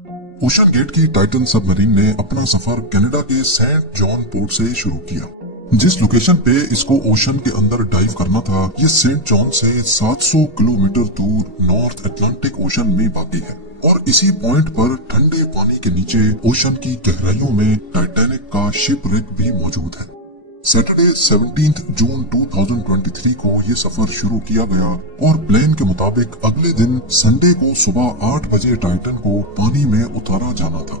Ocean gate की Titan submarine ने अपना सफर कनाडा के सेंट जॉन पोर्ट से शुरू किया। जिस लोकेशन पे इसको ओशन के अंदर डाइव करना था, ये सेंट जॉन से 700 किलोमीटर दूर नॉर्थ अटलांटिक ओशन में वाक़ई है और इसी पॉइंट पर ठंडे पानी के नीचे ओशन की गहराइयों में टाइटैनिक का शिपरेक भी मौजूद है। सैटरडे 17 जून 2023 को ये सफर शुरू किया गया और प्लान के मुताबिक अगले दिन संडे को सुबह 8 बजे टाइटन को पानी में उतारा जाना था।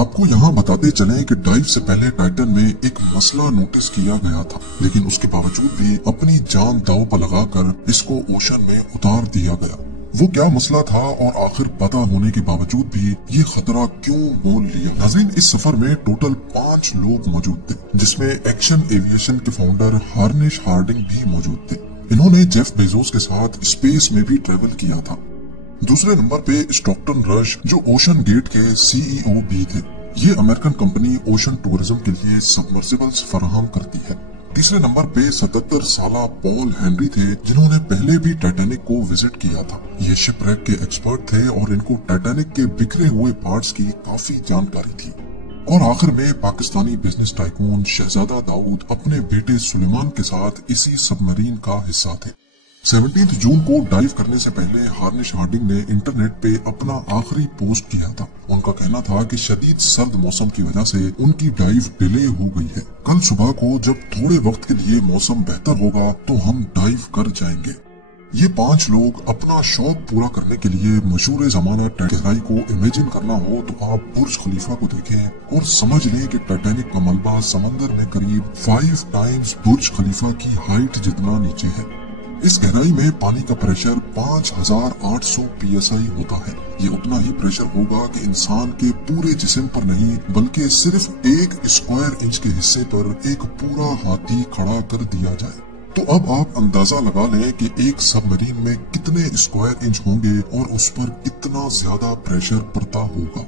आपको यहाँ बताते चलें कि डाइव से पहले टाइटन में एक मसला नोटिस किया गया था, लेकिन उसके बावजूद भी अपनी जान दांव पर लगाकर इसको ओशन में उतार दिया गया। वो क्या मसला था और आखिर पता होने के बावजूद भी ये खतरा क्यों मोल लिया? नाज़रीन, इस सफर में टोटल 5 लोग मौजूद थे, जिसमें एक्शन एविएशन के फाउंडर हार्निश हार्डिंग भी मौजूद थे। इन्होंने जेफ बेजोस के साथ स्पेस में भी ट्रेवल किया था। दूसरे नंबर पे स्टॉकटन रश, जो ओशन गेट के CEO भी थे। ये अमेरिकन कंपनी ओशन टूरिज्म के लिए सबमर्सिबल्स फराहम करती है। तीसरे नंबर पे 77 साला पॉल हेनरी थे, जिन्होंने पहले भी टाइटैनिक को विजिट किया था। ये शिपरेक के एक्सपर्ट थे और इनको टाइटैनिक के बिखरे हुए पार्ट्स की काफी जानकारी थी। और आखिर में पाकिस्तानी बिजनेस टाइकून शहजादा दाऊद अपने बेटे सुलेमान के साथ इसी सबमरीन का हिस्सा थे। 17 जून को डाइव करने से पहले हार्निश हार्डिंग ने इंटरनेट पे अपना आखिरी पोस्ट किया था। उनका कहना था कि शदीद सर्द मौसम की वजह से उनकी डाइव डिले हो गई है। कल सुबह को जब थोड़े वक्त के लिए मौसम बेहतर होगा तो हम डाइव कर जाएंगे। ये 5 लोग अपना शौक पूरा करने के लिए मशहूर जमाना गहराई को इमेजिन करना हो तो आप बुर्ज खलीफा को देखें और समझ लें कि टाइटैनिक का मलबा समंदर में करीब 5 टाइम्स बुर्ज खलीफा की हाइट जितना नीचे है। इस गहराई में पानी का प्रेशर 5800 PSI होता है। ये उतना ही प्रेशर होगा कि इंसान के पूरे जिस्म पर नहीं, बल्कि सिर्फ 1 स्क्वायर इंच के हिस्से पर एक पूरा हाथी खड़ा कर दिया जाए। तो अब आप अंदाजा लगा लें कि एक सबमरीन में कितने स्क्वायर इंच होंगे और उस पर कितना ज्यादा प्रेशर पड़ता होगा।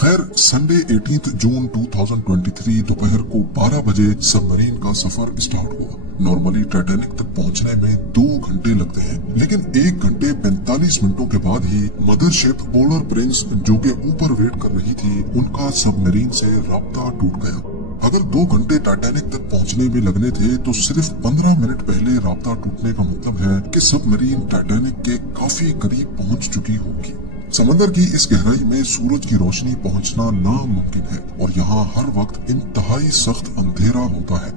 खैर, संडे 18 जून 2023 दोपहर को 12 बजे सबमरीन का सफर स्टार्ट हुआ। नॉर्मली टाइटैनिक तक पहुंचने में 2 घंटे लगते हैं, लेकिन 1 घंटे 45 मिनटों के बाद ही मदरशिप पोलर प्रिंस, जो के ऊपर वेट कर रही थी, उनका सबमरीन से राब्ता टूट गया। अगर 2 घंटे टाइटैनिक तक पहुंचने में लगने थे तो सिर्फ 15 मिनट पहले राब्ता टूटने का मतलब है कि सबमरीन टाइटैनिक के काफी करीब पहुंच चुकी होगी। समंदर की इस गहराई में सूरज की रोशनी पहुंचना नामुमकिन है और यहाँ हर वक्त इंतहाई सख्त अंधेरा होता है।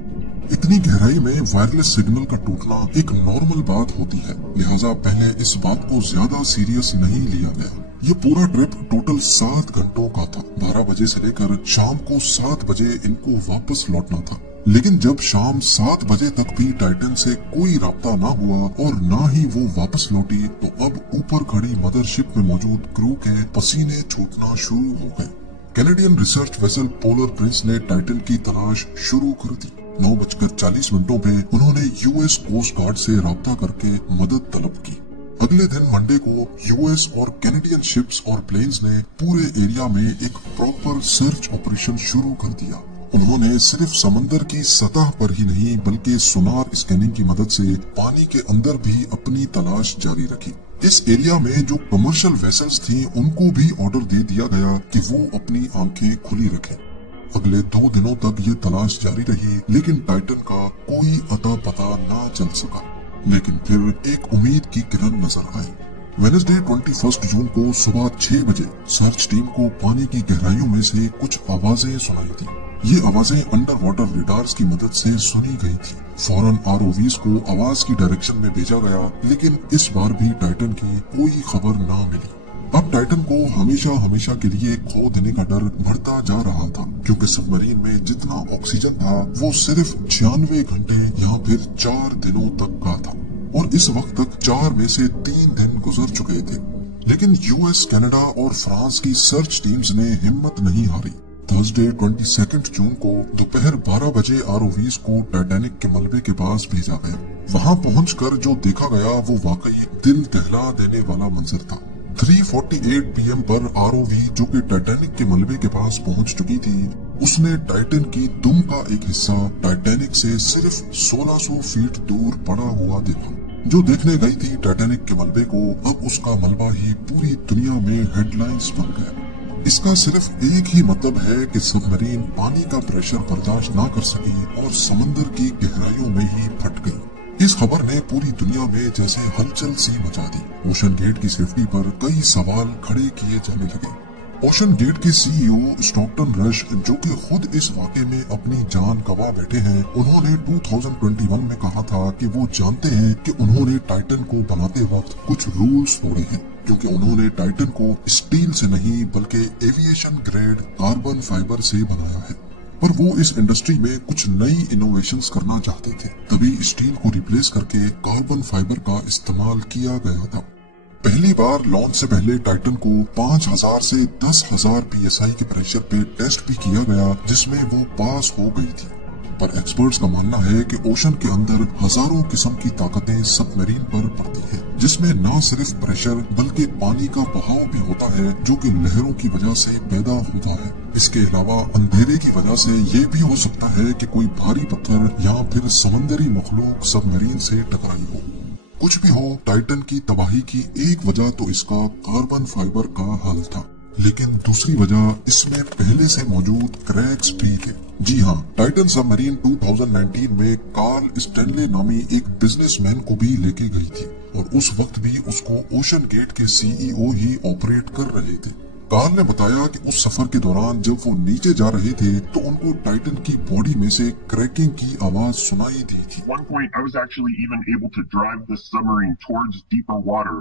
इतनी गहराई में वायरलेस सिग्नल का टूटना एक नॉर्मल बात होती है, लिहाजा पहले इस बात को ज्यादा सीरियस नहीं लिया गया। ये पूरा ट्रिप टोटल 7 घंटों का था। 12 बजे से लेकर शाम को 7 बजे इनको वापस लौटना था, लेकिन जब शाम 7 बजे तक भी टाइटन से कोई राब्ता ना हुआ और ना ही वो वापस लौटी, तो अब ऊपर खड़ी मदरशिप में मौजूद क्रू के पसीने छूटना शुरू हो गए। Canadian research vessel polar Prince ने टाइटन की तलाश शुरू कर दी। 9:40 पे उन्होंने US कोस्ट गार्ड से राब्ता करके मदद तलब की। अगले दिन मंडे को US और कैनेडियन शिप्स और प्लेन्स ने पूरे एरिया में एक प्रॉपर सर्च ऑपरेशन शुरू कर दिया। उन्होंने सिर्फ समंदर की सतह पर ही नहीं, बल्कि सोनार स्कैनिंग की मदद से पानी के अंदर भी अपनी तलाश जारी रखी। इस एरिया में जो कमर्शियल वेसल्स थी, उनको भी ऑर्डर दे दिया गया कि वो अपनी आंखें खुली रखें। अगले 2 दिनों तक ये तलाश जारी रही, लेकिन टाइटन का कोई अता पता ना चल सका। लेकिन फिर एक उम्मीद की किरण नजर आई। वेडनेसडे 21 जून को सुबह 6 बजे सर्च टीम को पानी की गहराइयों में से कुछ आवाजें सुनाई थी। ये आवाजें अंडर वाटर रेडार्स की मदद से सुनी गई थी। फौरन ROVs को आवाज की डायरेक्शन में भेजा गया, लेकिन इस बार भी टाइटन की कोई खबर ना मिली। अब टाइटन को हमेशा हमेशा के लिए खो देने का डर बढ़ता जा रहा था, क्योंकि सबमरीन में जितना ऑक्सीजन था वो सिर्फ 96 घंटे या फिर 4 दिनों तक का था, और इस वक्त तक 4 में से 3 दिन गुजर चुके थे। लेकिन US, कनाडा और फ्रांस की सर्च टीम्स ने हिम्मत नहीं हारी। थर्सडे 22 जून को दोपहर 12 बजे ROVs को टाइटैनिक के मलबे के पास भेजा गया। वहां पहुंचकर जो देखा गया वो वाकई दिल दहला देने वाला मंजर था। 3:48 PM पर ROV, जो कि टाइटैनिक के मलबे के पास पहुंच चुकी थी, उसने टाइटन की दुम का एक हिस्सा टाइटैनिक से सिर्फ 1600 फीट दूर पड़ा हुआ देखा। जो देखने गई थी टाइटैनिक के मलबे को, अब उसका मलबा ही पूरी दुनिया में हेडलाइंस बन गया। इसका सिर्फ एक ही मतलब है कि सबमरीन पानी का प्रेशर बर्दाश्त ना कर सकी और समंदर की गहराइयों में ही फट गई। इस खबर ने पूरी दुनिया में जैसे हलचल सी मचा दी। ओशन गेट की सेफ्टी पर कई सवाल खड़े किए जाने लगे। ओशन गेट के सीईओ स्टॉकटन रश, जो कि खुद इस वाक़े में अपनी जान गंवा बैठे हैं, उन्होंने 2021 में कहा था कि वो जानते हैं कि उन्होंने टाइटन को बनाते वक्त कुछ रूल्स तोड़े हैं, क्योंकि उन्होंने टाइटन को स्टील से नहीं बल्कि एविएशन ग्रेड कार्बन फाइबर से बनाया है। पर वो इस इंडस्ट्री में कुछ नई इनोवेशंस करना चाहते थे, तभी स्टील को रिप्लेस करके कार्बन फाइबर का इस्तेमाल किया गया था। पहली बार लॉन्च से पहले टाइटन को 5000 से 10,000 PSI के प्रेशर पे टेस्ट भी किया गया, जिसमें वो पास हो गई थी। पर एक्सपर्ट्स का मानना है कि ओशन के अंदर हजारों किस्म की ताकतें सबमरीन पर पड़ती हैं, जिसमें न सिर्फ प्रेशर बल्कि पानी का बहाव भी होता है, जो कि लहरों की वजह से पैदा होता है। इसके अलावा अंधेरे की वजह से ये भी हो सकता है कि कोई भारी पत्थर या फिर समंदरी मखलूक सबमरीन से टकराई हो। कुछ भी हो, टाइटन की तबाही की एक वजह तो इसका कार्बन फाइबर का हल था, लेकिन दूसरी वजह इसमें पहले से मौजूद क्रैक्स भी थे। जी हाँ, टाइटन सबमरीन 2019 में कार्ल स्टैनले नामी एक बिजनेसमैन को भी लेके गई थी, और उस वक्त भी उसको ओशन गेट के सीईओ ही ऑपरेट कर रहे थे। कार्ल ने बताया कि उस सफर के दौरान जब वो नीचे जा रहे थे तो उनको टाइटन की बॉडी में से क्रैकिंग की आवाज सुनाई दी थी। At one point, I was actually even able to drive the submarine towards deeper water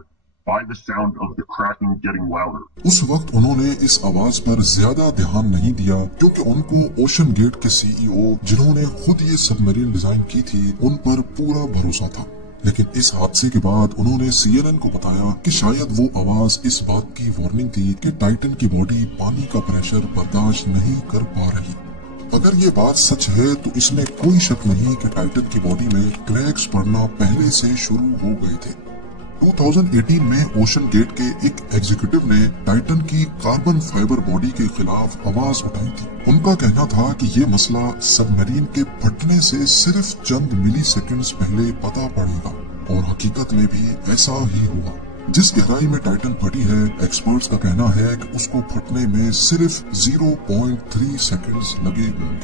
by the sound of the cracking getting louder. उस वक्त उन्होंने इस आवाज पर ज्यादा ध्यान नहीं दिया, क्योंकि उनको ओशन गेट के सीईओ, जिन्होंने खुद ये सबमरीन डिजाइन की थी, उन पर पूरा भरोसा था। लेकिन इस हादसे के बाद उन्होंने CNN को बताया कि शायद वो आवाज इस बात की वार्निंग थी कि टाइटन की बॉडी पानी का प्रेशर बर्दाश्त नहीं कर पा रही। अगर ये बात सच है तो इसमें कोई शक नहीं कि टाइटन की बॉडी में क्रैक्स पड़ना पहले से शुरू हो गए थे। 2018 में ओशन गेट के एक एग्जीक्यूटिव ने टाइटन की कार्बन फाइबर बॉडी के खिलाफ आवाज उठाई थी। उनका कहना था कि ये मसला सबमरीन के फटने से सिर्फ चंद मिली सेकेंड्स पहले पता पड़ेगा, और हकीकत में भी ऐसा ही हुआ। जिस गहराई में टाइटन फटी है, एक्सपर्ट्स का कहना है कि उसको फटने में सिर्फ 0.3 सेकेंड्स लगे होंगे।